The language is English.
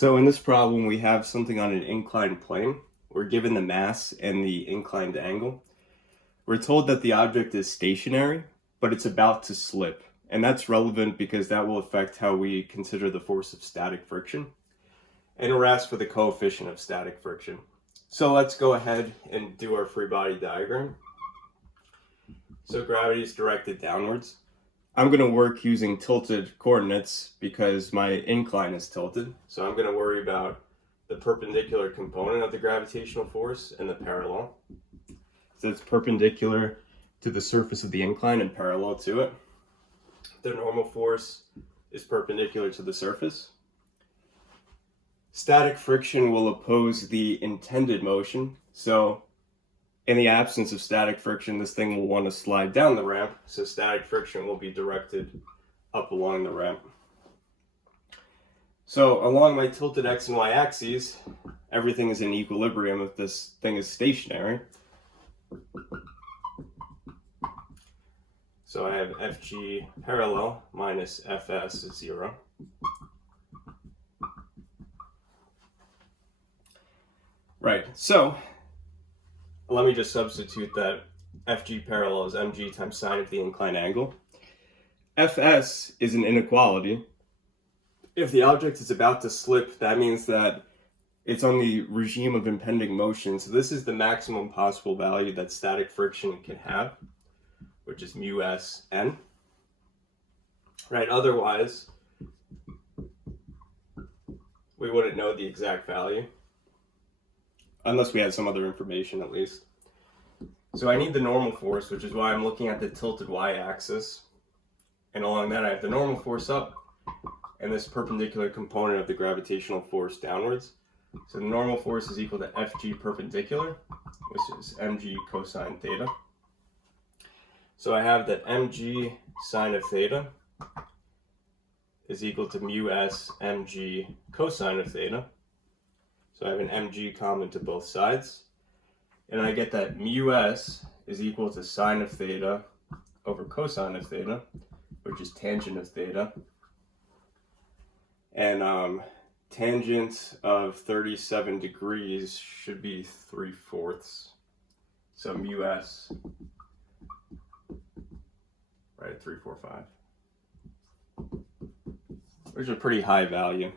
So in this problem, we have something on an inclined plane. We're given the mass and the inclined angle. We're told that the object is stationary, but it's about to slip. And that's relevant because that will affect how we consider the force of static friction. And we're asked for the coefficient of static friction. So let's go ahead and do our free body diagram. So gravity is directed downwards. I'm going to work using tilted coordinates because my incline is tilted. So I'm going to worry about the perpendicular component of the gravitational force and the parallel. So it's perpendicular to the surface of the incline and parallel to it. The normal force is perpendicular to the surface. Static friction will oppose the intended motion. So in the absence of static friction, this thing will want to slide down the ramp, so static friction will be directed up along the ramp. So along my tilted x and y axes, everything is in equilibrium if this thing is stationary. So I have FG parallel minus FS is 0. Right, so let me just substitute that FG parallel is mg times sine of the inclined angle. Fs is an inequality. If the object is about to slip, that means that it's on the regime of impending motion. So this is the maximum possible value that static friction can have, which is mu s n. Right, otherwise, we wouldn't know the exact value. Unless we had some other information at least. So I need the normal force, which is why I'm looking at the tilted y-axis. And along that I have the normal force up and this perpendicular component of the gravitational force downwards. So the normal force is equal to Fg perpendicular, which is mg cosine theta. So I have that mg sine of theta is equal to mu s mg cosine of theta. So I have an mg common to both sides. And I get that mu s is equal to sine of theta over cosine of theta, which is tangent of theta. And tangent of 37 degrees should be 3/4. So mu s, right, 345, which is a pretty high value.